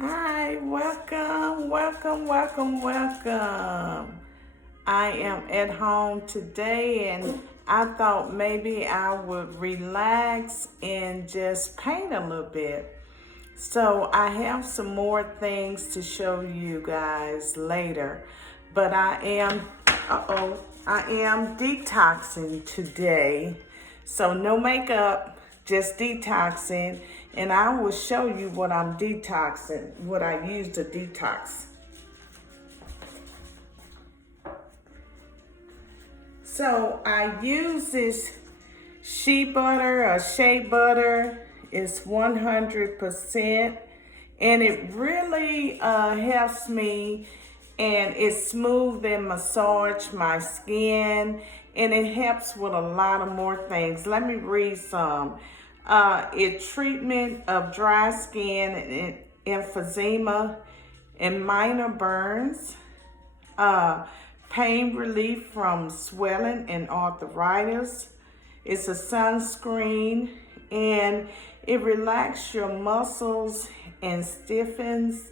Hi, welcome, welcome, welcome, welcome. I am at home today and I thought maybe I would relax and just paint a little bit. So I have some more things to show you guys later, but I am detoxing today. So no makeup, just detoxing, and I will show you what I'm detoxing, what I use to detox. So I use this shea butter or shea butter. It's 100%, and it really helps me, and it smooths and massage my skin, and it helps with a lot of more things. Let me read some. It treatment of dry skin and emphysema and minor burns, uh, pain relief from swelling and arthritis. It's a sunscreen and it relaxes your muscles and stiffens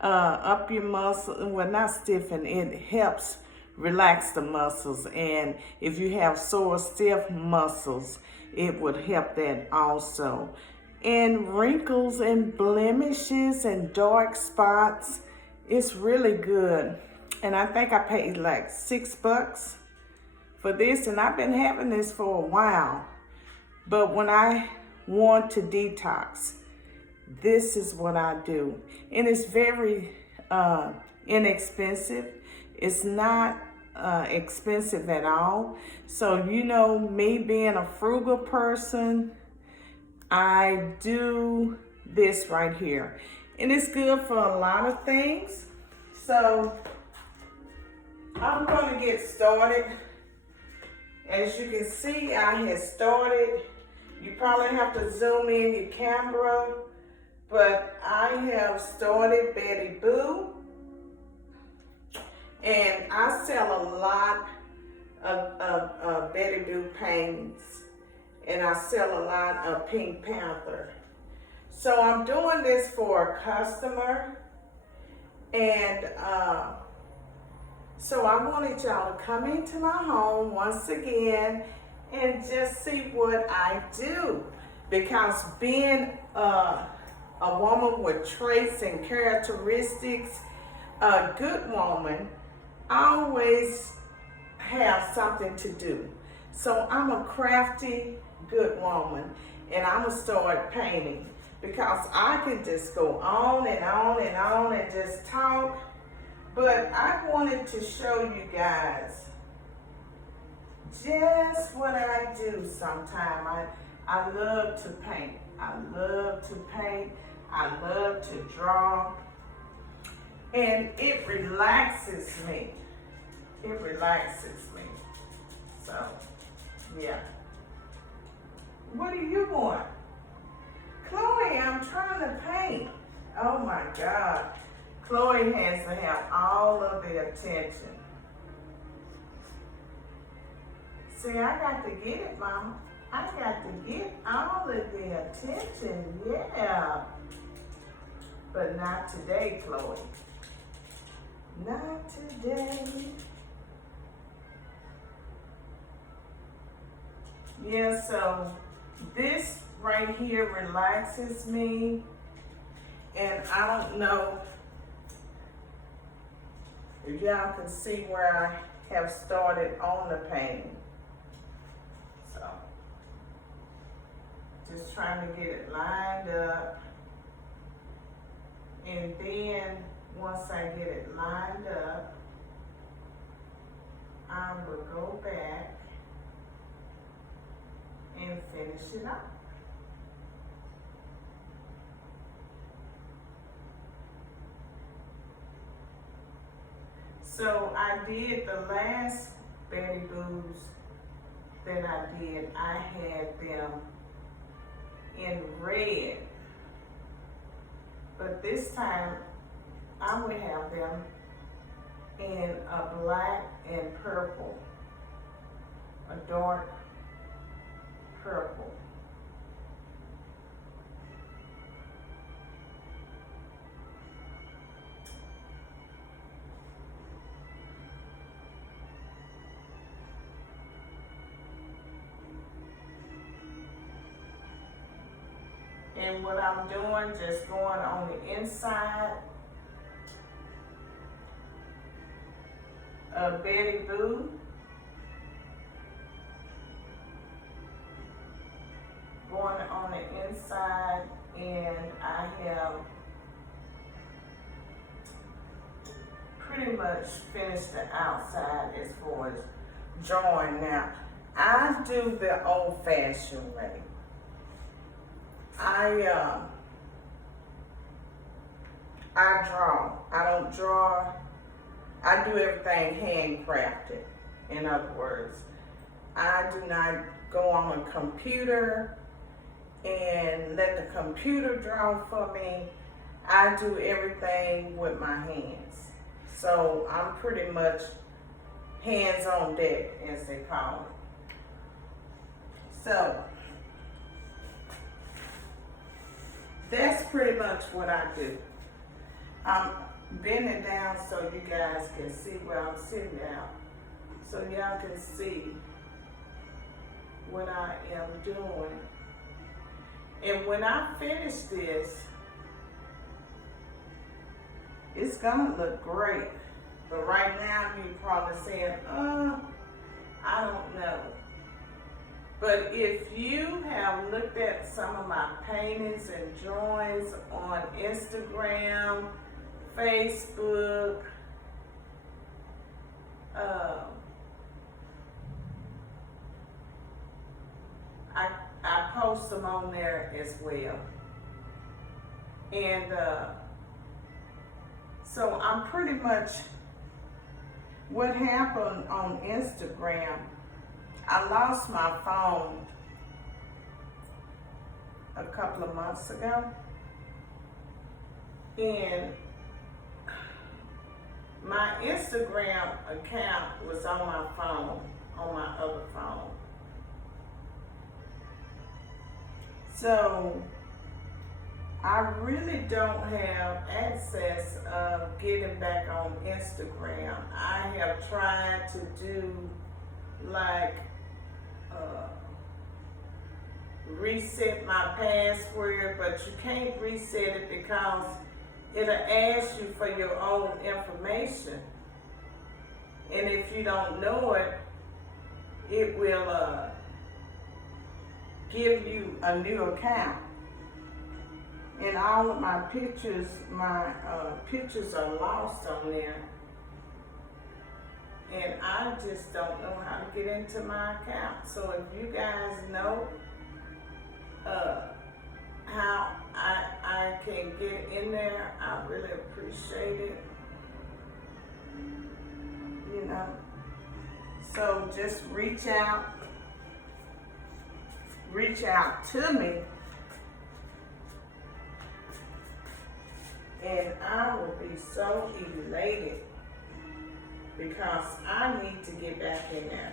up your muscle. Well, not stiffen, it helps relax the muscles. And if you have sore, stiff muscles, it would help that also. And wrinkles and blemishes and dark spots, it's really good. And I think I paid like $6 for this, and I've been having this for a while. But when I want to detox, this is what I do. And it's very inexpensive. It's not expensive at all. So, me being a frugal person, I do this right here. And it's good for a lot of things. So, I'm going to get started. As you can see, I had started. You probably have to zoom in your camera, but I have started Betty Boo, and I sell a lot of Betty Boo paintings, and I sell a lot of Pink Panther. So I'm doing this for a customer, and so I wanted y'all to come into my home once again and just see what I do. Because being a woman with traits and characteristics, a good woman, I always have something to do. So I'm a crafty, good woman, and I'm gonna start painting because I can just go on and on and on and just talk. But I wanted to show you guys just what I do sometime. I love to paint. I love to paint. I love to draw. And it relaxes me. It relaxes me. So, yeah. What do you want? Chloe, I'm trying to paint. Oh my God. Chloe has to have all of the attention. See, I got to get it, Mama. I got to get all of the attention, yeah. But not today, Chloe. Not today. Yeah, so this right here relaxes me. And I don't know if y'all can see where I have started on the painting. So, just trying to get it lined up. And then, once I get it lined up, I will go back and finish it up. So I did the last Betty Boos that I did, I had them in red. But this time I would have them in a black and purple, a dark purple. And what I'm doing, just going on the inside of Betty Boo. Going on the inside, and I have pretty much finished the outside as far as drawing. Now, I do the old-fashioned way. I draw. I don't draw. I do everything handcrafted. In other words, I do not go on a computer and let the computer draw for me. I do everything with my hands. So I'm pretty much hands on deck, as they call it. So that's pretty much what I do. I'm bending down so you guys can see where I'm sitting down, so y'all can see what I am doing. And when I finish this, it's gonna look great. But right now, you're probably saying, I don't know. But if you have looked at some of my paintings and drawings on Instagram, Facebook, I post them on there as well. And so I'm pretty much, what happened on Instagram, I lost my phone a couple of months ago. And my Instagram account was on my phone, on my other phone. So I really don't have access of getting back on Instagram. I have tried to do like reset my password, but you can't reset it because it'll ask you for your own information. And if you don't know it, it will give you a new account. And all of my pictures are lost on there. And I just don't know how to get into my account. So if you guys know how I can get in there, I really appreciate it. You know, so just reach out to me, and I will be so elated because I need to get back in there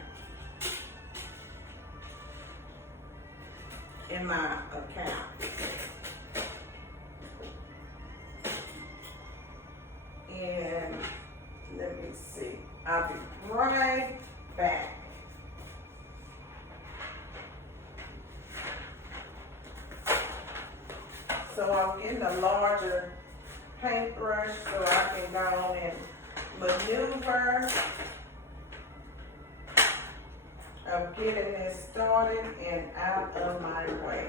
in my account. And let me see. I'll be right back. So I'm getting a larger paintbrush so I can go on and maneuver of getting this started and out of my way.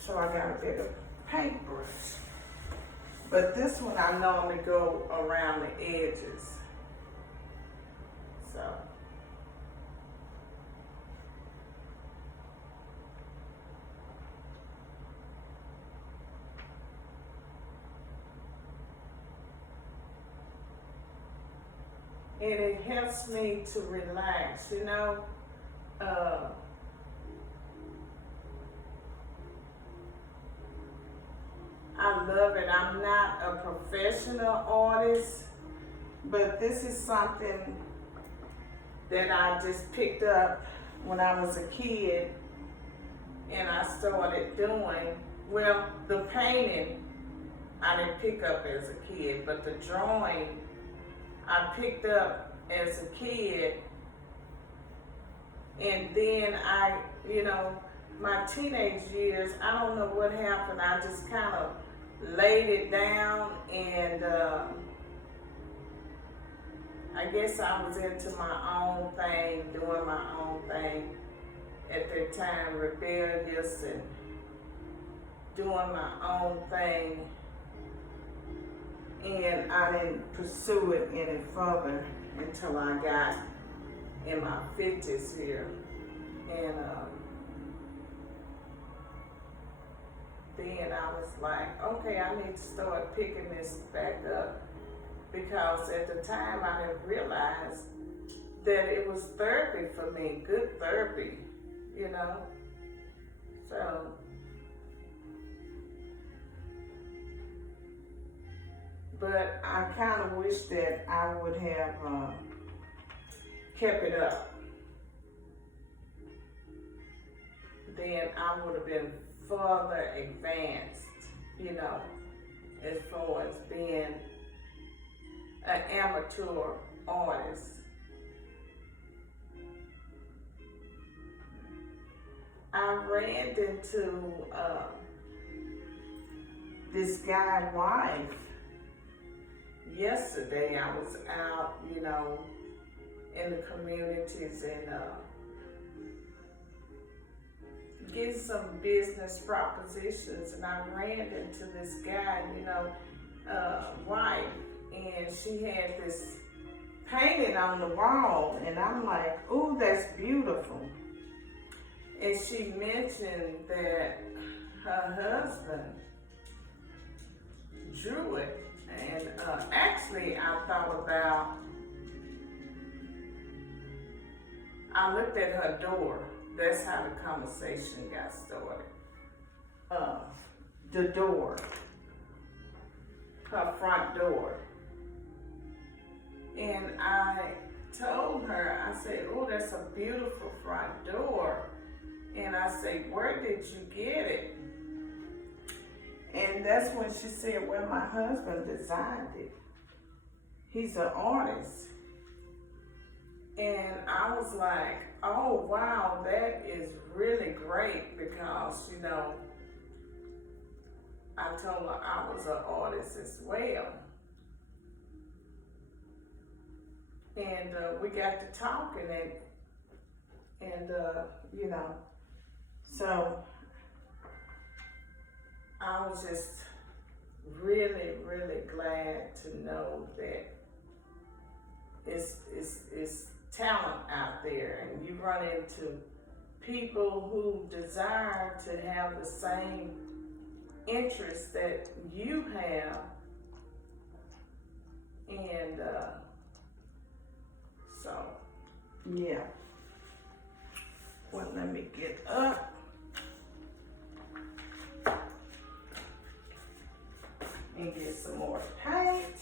So I got a bigger paintbrush. But this one I normally go around the edges. So. And it helps me to relax, you know. I love it. I'm not a professional artist, but this is something that I just picked up when I was a kid and I started doing. Well, the painting I didn't pick up as a kid, but the drawing I picked up as a kid, And then my teenage years, I don't know what happened. I just kind of laid it down, and I guess I was into my own thing, doing my own thing at that time, rebellious and doing my own thing. And I didn't pursue it any further until I got in my 50s here. And then I was like, okay, I need to start picking this back up, because at the time I didn't realize that it was therapy for me, good therapy, So, but I kind of wish that I would have kept it up. Then I would have been further advanced, as far as being an amateur artist. I ran into this guy's wife yesterday. I was out, in the communities and getting some business propositions, and I ran into this guy, wife, and she had this painting on the wall, and I'm like, ooh, that's beautiful. And she mentioned that her husband drew it, and actually I looked at her door. That's how the conversation got started. The door, her front door. And I told her, I said, oh, that's a beautiful front door. And I said, where did you get it? And that's when she said, well, my husband designed it. He's an artist. And I was like, oh, wow, that is really great, because, I told her I was an artist as well. And we got to talking, and so I was just really, really glad to know that it's talent out there, and you run into people who desire to have the same interests that you have, and so yeah. Well, let me get up and get some more paint.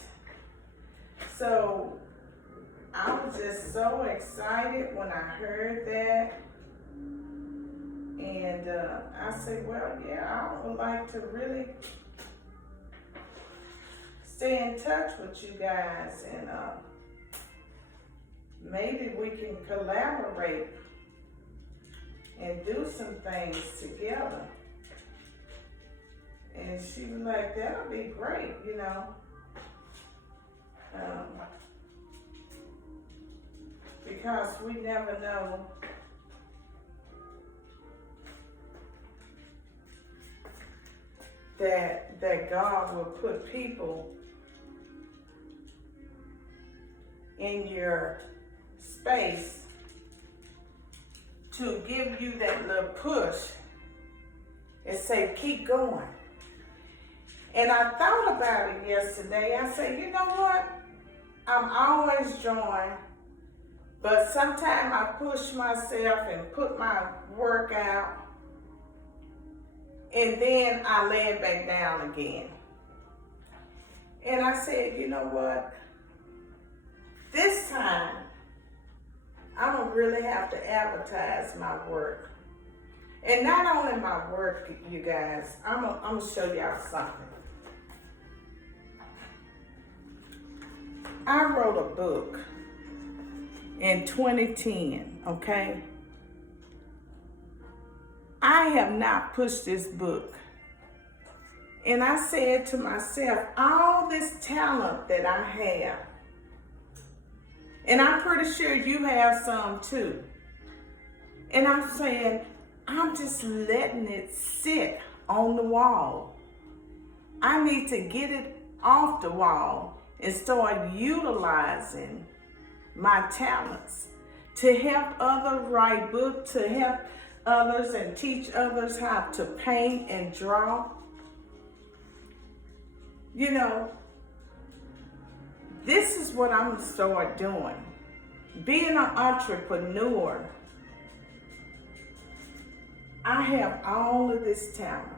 So I was just so excited when I heard that. And I said, well, yeah, I would like to really stay in touch with you guys, and maybe we can collaborate and do some things together. And she was like, that'll be great, because we never know that God will put people in your space to give you that little push and say, keep going. And I thought about it yesterday. I said, you know what? I'm always drawing, but sometimes I push myself and put my work out, and then I lay it back down again. And I said, you know what? This time, I don't really have to advertise my work. And not only my work, you guys, I'm gonna show y'all something. I wrote a book in 2010, okay? I have not pushed this book. And I said to myself, all this talent that I have, and I'm pretty sure you have some too. And I'm saying, I'm just letting it sit on the wall. I need to get it off the wall and start utilizing my talents to help others write books, to help others and teach others how to paint and draw. You know, this is what I'm going to start doing. Being an entrepreneur, I have all of this talent,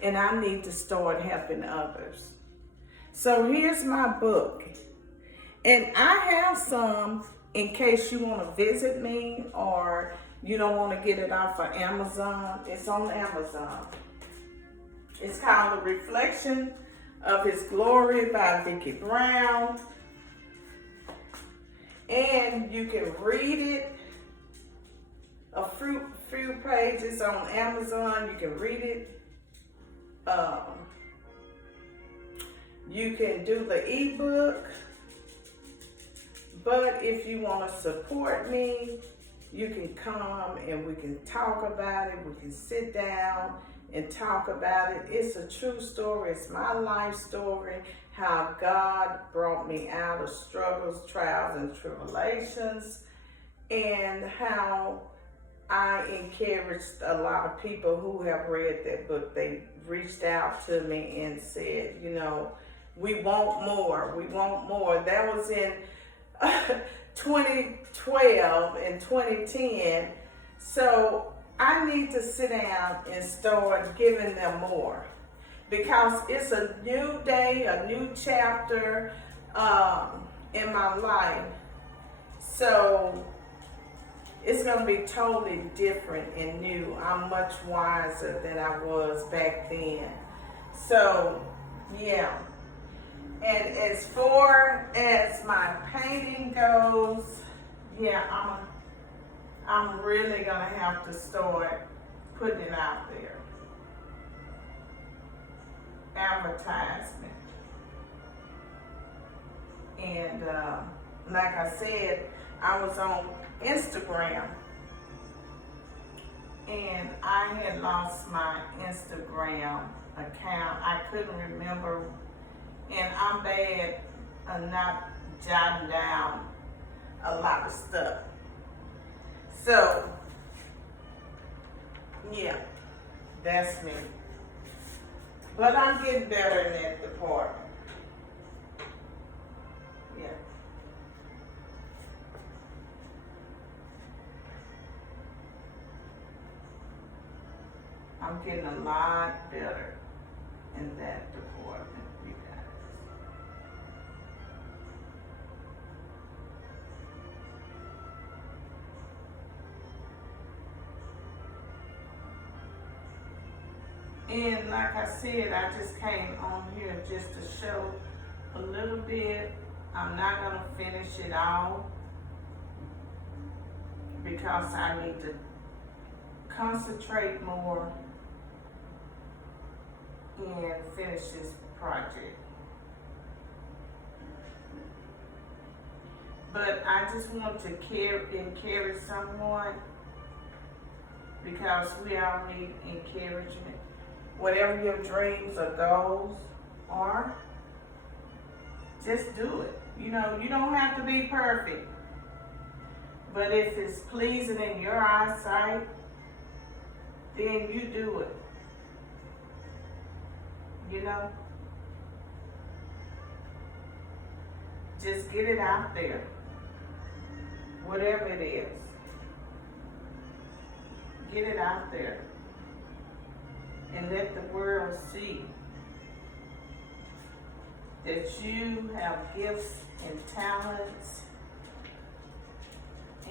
and I need to start helping others. So here's my book. And I have some in case you want to visit me or you don't want to get it off of Amazon. It's on Amazon. It's called A Reflection of His Glory by Vicki Brown. And you can read it. A few pages on Amazon. You can read it. You can do the ebook. But if you want to support me, you can come and we can talk about it. We can sit down and talk about it. It's a true story. It's my life story, how God brought me out of struggles, trials, and tribulations, and how I encouraged a lot of people who have read that book. They reached out to me and said, you know, we want more. We want more. That was in 2012 and 2010. So I need to sit down and start giving them more, because it's a new day, a new chapter in my life. So it's going to be totally different and new. I'm much wiser than I was back then. So yeah. And as far as my painting goes, yeah, I'm really gonna have to start putting it out there. Advertisement. And like I said, I was on Instagram and I had lost my Instagram account. I couldn't remember. And I'm bad at not jotting down a lot of stuff. So, yeah, that's me. But I'm getting better in that department. Yeah. I'm getting a lot better in that department. And like I said, I just came on here just to show a little bit. I'm not going to finish it all because I need to concentrate more and finish this project. But I just want to encourage someone, because we all need encouragement. Whatever your dreams or goals are, just do it. You know, you don't have to be perfect. But if it's pleasing in your eyesight, then you do it. You know? Just get it out there. Whatever it is. Get it out there. And let the world see that you have gifts and talents.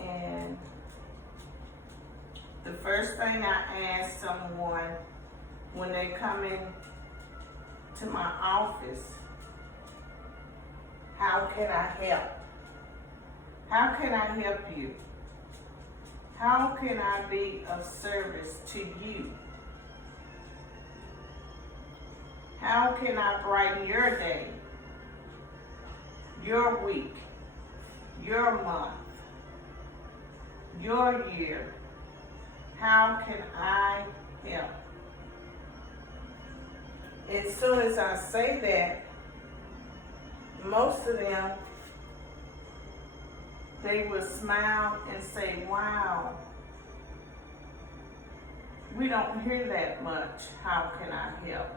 And the first thing I ask someone when they come in to my office, how can I help? How can I help you? How can I be of service to you? How can I brighten your day, your week, your month, your year? How can I help? As soon as I say that, most of them, they will smile and say, wow, we don't hear that much. How can I help?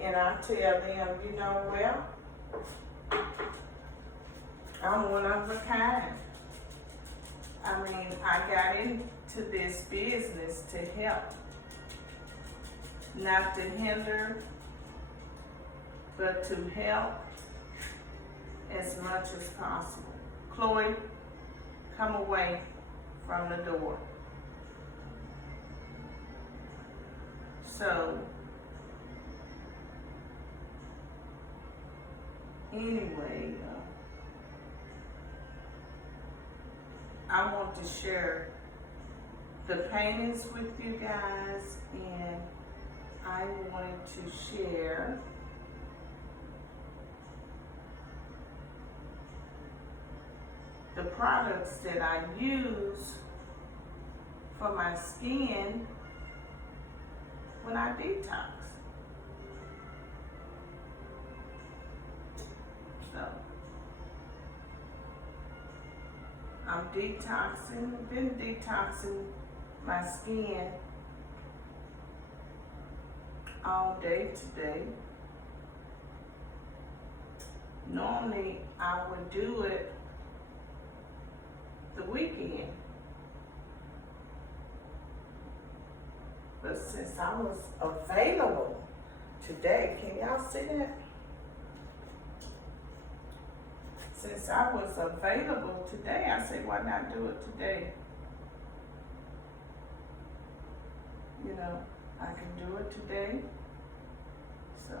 And I tell them, you know, well, I'm one of a kind. I mean, I got into this business to help, not to hinder, but to help as much as possible. Chloe, come away from the door. So, anyway, I want to share the paintings with you guys, and I wanted to share the products that I use for my skin when I detox. So, I'm detoxing, been detoxing my skin all day today. Normally, I would do it the weekend. But since I was available today, can y'all see that? Since I was available today, I said, why not do it today? You know, I can do it today. So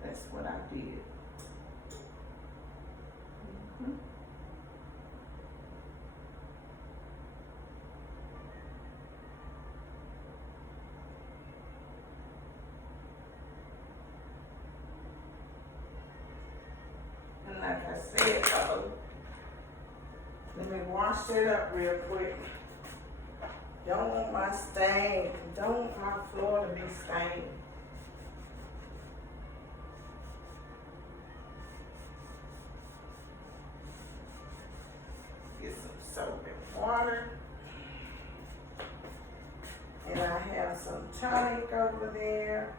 that's what I did. Mm-hmm. And like I said, let me wash that up real quick. Don't want my stain, don't want my floor to be stained. Get some soap and water. And I have some tonic over there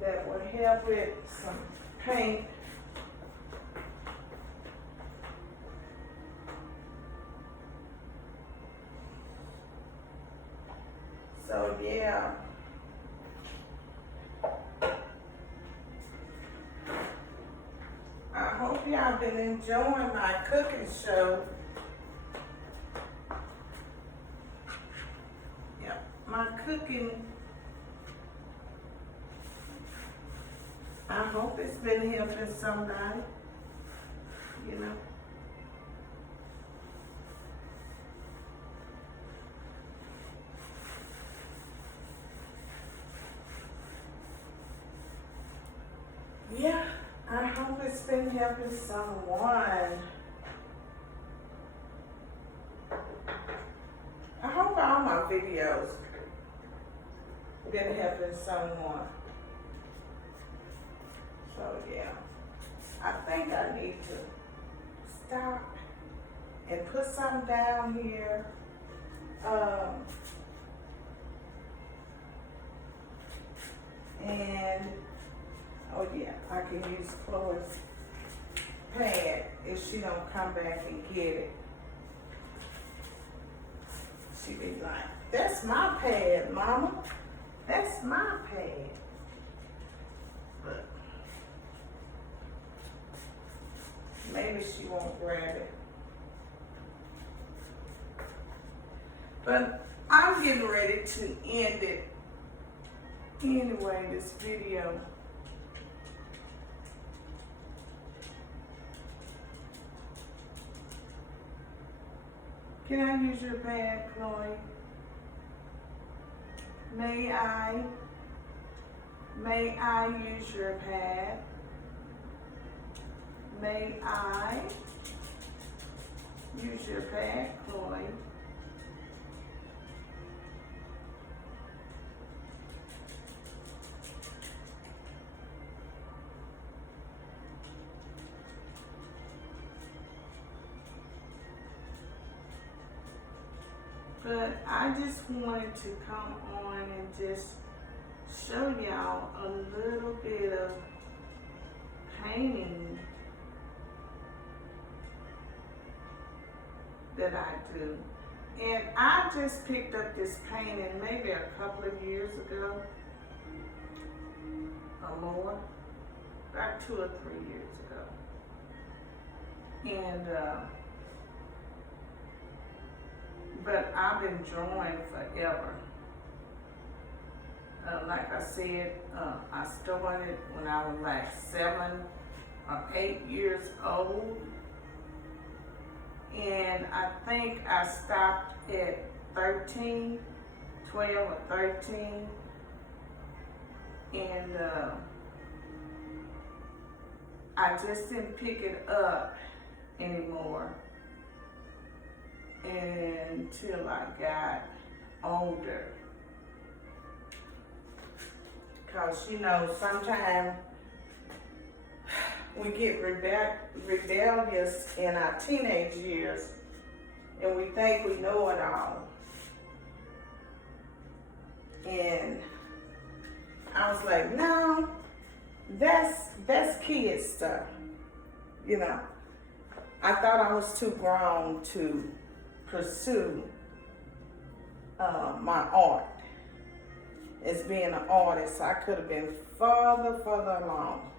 that will help with some paint. So yeah, I hope y'all been enjoying my cooking show. Yeah, my cooking, I hope it's been helping somebody, you know. Yeah, I hope it's been helping someone. I hope all my videos been helping someone. So yeah, I think I need to stop and put something down here. And oh yeah, I can use Chloe's pad if she don't come back and get it. She be like, that's my pad, mama. That's my pad. But maybe she won't grab it. But I'm getting ready to end it. Anyway, this video. Can I use your pad, Chloe? May I use your pad? May I use your pad, Chloe? But I just wanted to come on and just show y'all a little bit of painting that I do. And I just picked up this painting maybe a couple of years ago, or more, about 2 or 3 years ago. And but I've been drawing forever. Like I said, I started when I was like 7 or 8 years old. And I think I stopped at 13, 12 or 13. And I just didn't pick it up anymore until I got older. Cause you know, sometimes we get rebellious in our teenage years and we think we know it all. And I was like, no, that's kid stuff. You know, I thought I was too grown to pursue my art as being an artist. I could have been further along.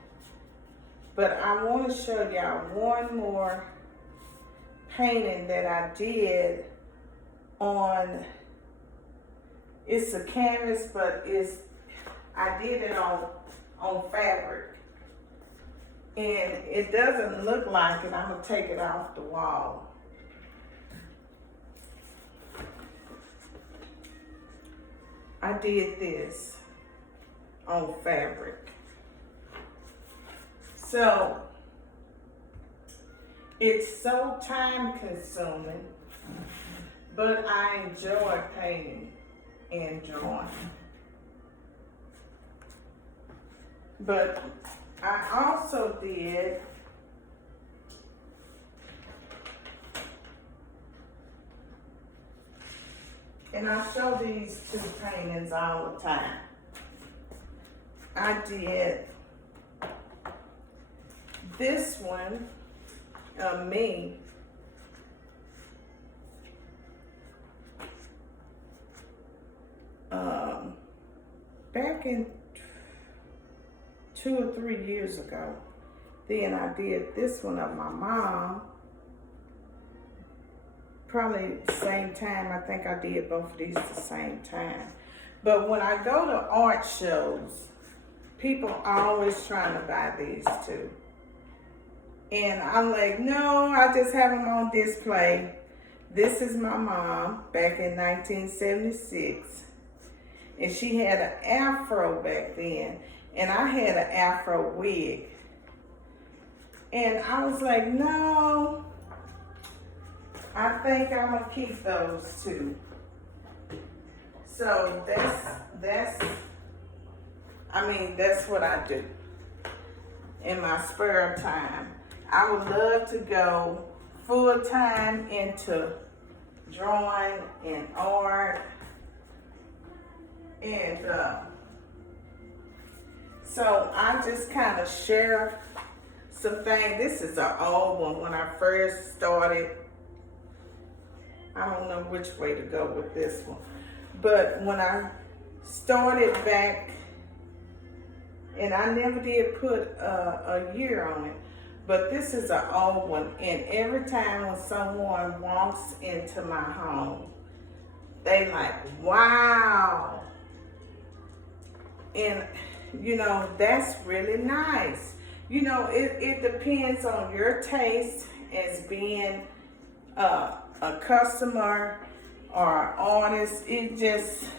But I want to show y'all one more painting that I did on, it's a canvas, but I did it on fabric. And it doesn't look like it. I'm going to take it off the wall. I did this on fabric. So it's so time consuming, but I enjoy painting and drawing. But I also did and I show these two paintings all the time. I did this one of me back in 2 or 3 years ago. Then I did this one of my mom. Probably the same time. I think I did both of these at the same time. But when I go to art shows, people are always trying to buy these too. And I'm like, no, I just have them on display. This is my mom back in 1976. And she had an afro back then. And I had an afro wig. And I was like, no, I think I'm gonna keep those two. So that's what I do in my spare time. I would love to go full time into drawing and art. And so I just kind of share some things. This is an old one when I first started. I don't know which way to go with this one. But when I started back, and I never did put a year on it, but this is an old one. And every time when someone walks into my home, they like, wow. And, you know, that's really nice. You know, it depends on your taste as being a customer or an artist, you just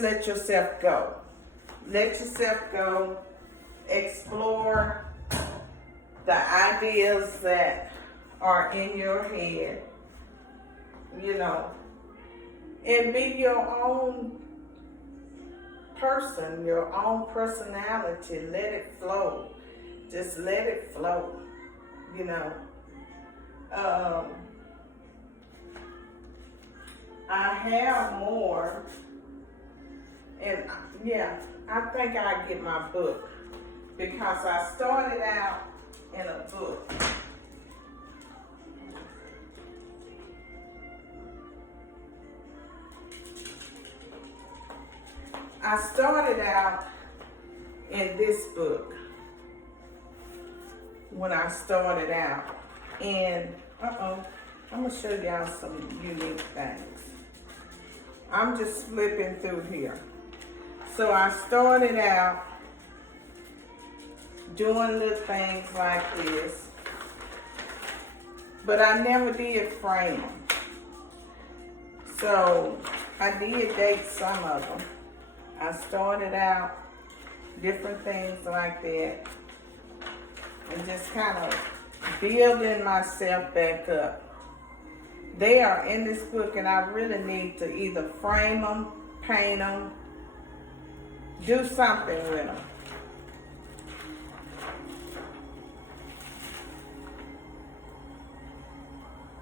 let yourself go. Let yourself go, explore the ideas that are in your head, you know, and be your own person, your own personality. Let it flow. Just let it flow, you know. I have more, and yeah, I think I get my book because I started out in a book. I started out in this book when I started out, and I'm gonna show y'all some unique things. I'm just flipping through here. So I started out doing little things like this, but I never did frame them. So I did date some of them. I started out different things like that and just kind of building myself back up. They are in this book, and I really need to either frame them, paint them, do something with them.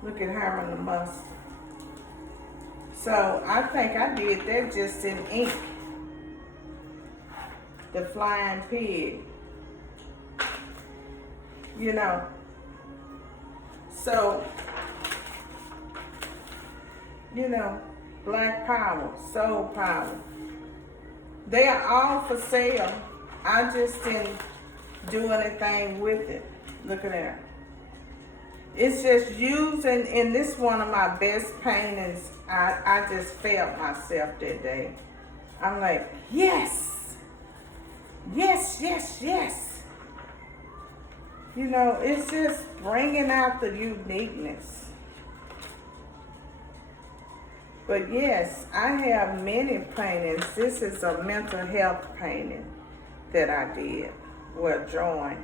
Look at Herman the Mustard. So I think I did that just in ink. The Flying Pig. You know. So, you know, Black Power, Soul Power. They are all for sale. I just didn't do anything with it. Look at that. It's just using, and this is one of my best paintings. I just felt myself that day. I'm like, yes, yes, yes, yes. You know, it's just bringing out the uniqueness. But yes, I have many paintings. This is a mental health painting that I did, well, drawing.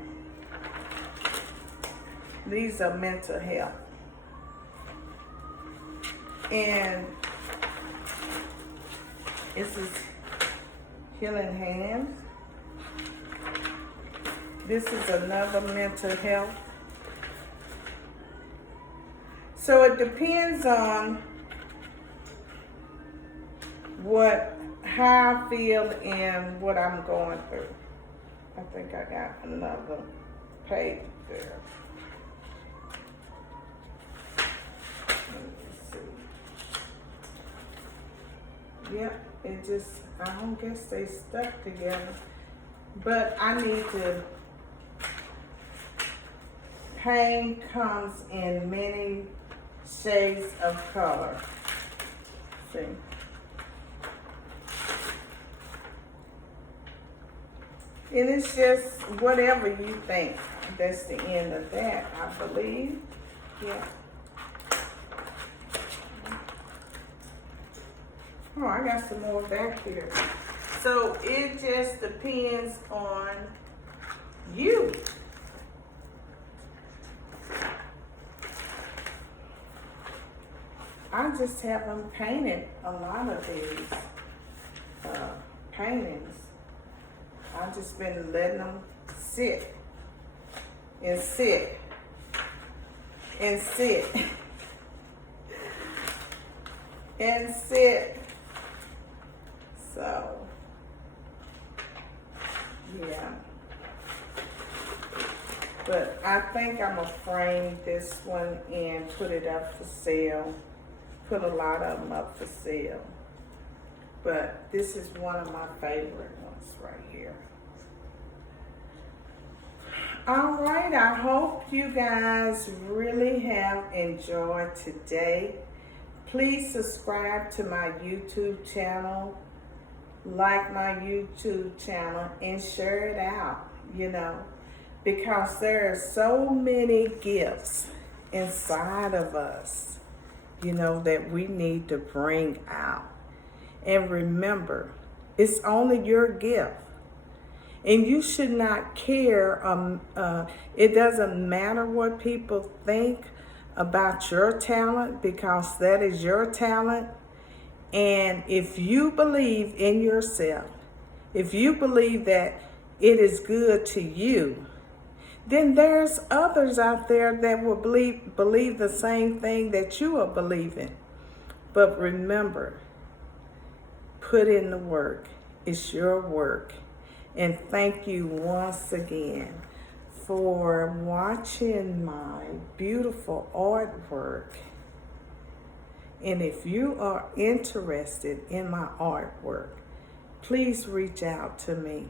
These are mental health. And this is Healing Hands. This is another mental health. So it depends on how I feel and what I'm going through. I think I got another page there. Yep, it just, I don't guess they stuck together. But I need to, pain comes in many shades of color. See? And it's just whatever you think. That's the end of that, I believe. Yeah. Oh, I got some more back here. So it just depends on you. I just haven't painted a lot of these paintings. I've just been letting them sit and sit and sit and sit. So, yeah. But I think I'm gonna frame this one and put it up for sale. Put a lot of them up for sale. But this is one of my favorite ones right here. All right, I hope you guys really have enjoyed today. Please subscribe to my YouTube channel, like my YouTube channel, and share it out, you know, because there are so many gifts inside of us, you know, that we need to bring out. And remember, it's only your gift. And you should not care. It doesn't matter what people think about your talent, because that is your talent. And if you believe in yourself, if you believe that it is good to you, then there's others out there that will believe the same thing that you are believing. But remember, put in the work. It's your work. And thank you once again for watching my beautiful artwork. And if you are interested in my artwork, please reach out to me.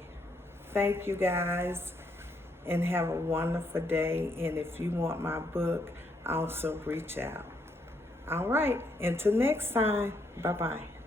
Thank you guys, and have a wonderful day. And if you want my book, also reach out. All right, until next time, bye-bye.